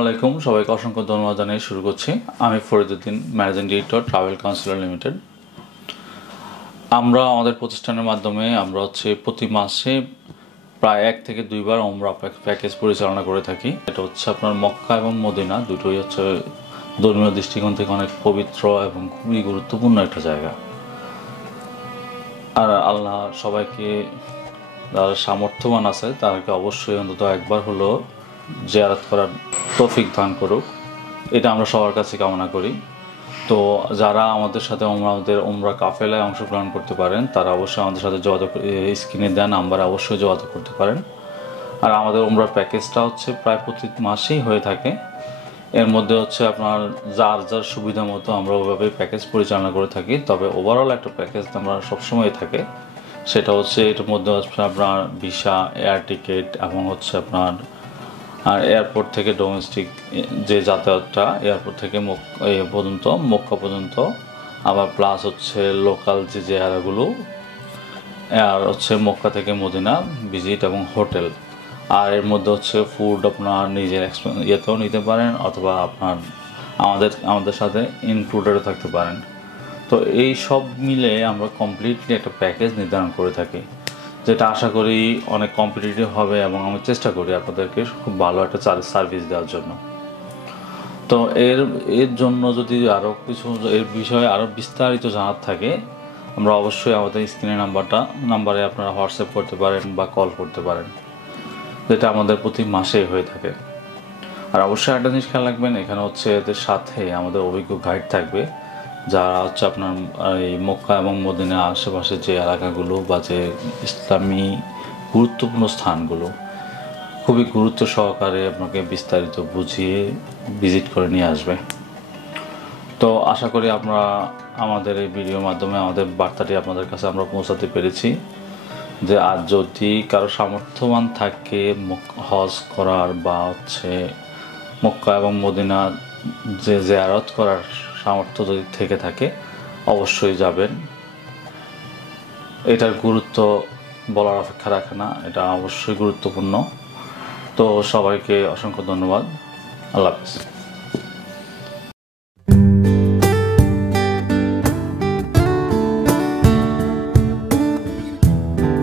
আলাইকুম, সবাইকে অসংখ্য ধন্যবাদ জানিয়ে শুরু করছি। আমি Fariduddin, managing director, travel councillor limited. আমরা আমাদের প্রতিষ্ঠানের মাধ্যমে আমরা প্রতি মাসে প্রায় 1 থেকে 2 বার ওমরা প্যাকেজ পরিচালনা করে থাকি। এটা আপনার মক্কা এবং মদিনা দুটোই ধর্মীয় দৃষ্টিকোণ থেকে অনেক পবিত্র এবং খুবই গুরুত্বপূর্ণ একটা জায়গা। আর আল্লাহ সবাইকে যারা সামর্থ্যবান আছে তাদেরকে অবশ্যই অন্তত একবার হলো জিয়ারত করার তৌফিক দান করুক, এটা আমরা সবার কাছে কামনা করি। তো যারা আমাদের সাথে আমাদের ওমরা কাফেলায় অংশগ্রহণ করতে পারেন তারা অবশ্যই আমাদের সাথে যোগাযোগ, স্ক্রিনে দেওয়া নাম্বারে অবশ্যই যোগাযোগ করতে পারেন। আর আমাদের ওমরার প্যাকেজটা প্রায় প্রতি মাসেই হয়ে থাকে। এর মধ্যে আপনার যার যার সুবিধা মতো আমরা ওইভাবে প্যাকেজ পরিচালনা করে থাকি। তবে ওভারঅল একটা প্যাকেজ আমরা সবসময় থাকে, সেটা এটার মধ্যে আপনার ভিসা, এয়ার টিকিট এবং আপনার আর এয়ারপোর্ট থেকে ডোমেস্টিক যে যাতায়াতটা এয়ারপোর্ট থেকে মক্কা পর্যন্ত, আবার প্লাস লোকাল যে জেয়ারাগুলো, আর মক্কা থেকে মদিনা ভিজিট এবং হোটেল। আর এর মধ্যে ফুড আপনার নিজের ইয়েতেও নিতে পারেন অথবা আপনার আমাদের সাথে ইনক্লুডেডও থাকতে পারেন। তো এই সব মিলে আমরা কমপ্লিটলি একটা প্যাকেজ নির্ধারণ করে থাকি, যেটা আশা করি অনেক কম্পিটিটিভ হবে এবং আমি চেষ্টা করি আপনাদেরকে খুব ভালো একটা সার্ভিস দেওয়ার জন্য। তো এর জন্য যদি আরও কিছু এর বিষয়ে আরও বিস্তারিত জানার থাকে, আমরা অবশ্যই আমাদের স্ক্রিনের নাম্বারে আপনারা হোয়াটসঅ্যাপ করতে পারেন বা কল করতে পারেন, যেটা আমাদের প্রতি মাসেই হয়ে থাকে। আর অবশ্যই একটা জিনিস খেয়াল রাখবেন, এখানে এদের সাথে আমাদের অভিজ্ঞ গাইড থাকবে, যারা আপনার এই মক্কা এবং মদিনার আশেপাশে যে এলাকাগুলো বা যে ইসলামী গুরুত্বপূর্ণ স্থানগুলো খুবই গুরুত্ব সহকারে আপনাকে বিস্তারিত বুঝিয়ে ভিজিট করে নিয়ে আসবে। তো আশা করি আমরা আমাদের এই ভিডিওর মাধ্যমে আমাদের বার্তাটি আপনাদের কাছে আমরা পৌঁছাতে পেরেছি, যে আজ যদি কারো সামর্থ্যবান থাকে হজ করার বা মক্কা এবং মদিনা যে জিয়ারত করার সামর্থ্য যদি থেকে থাকে অবশ্যই যাবেন। এটার গুরুত্ব বলার অপেক্ষা রাখে না, এটা অবশ্যই গুরুত্বপূর্ণ। তো সবাইকে অসংখ্য ধন্যবাদ। আল্লাহ হাফেজ।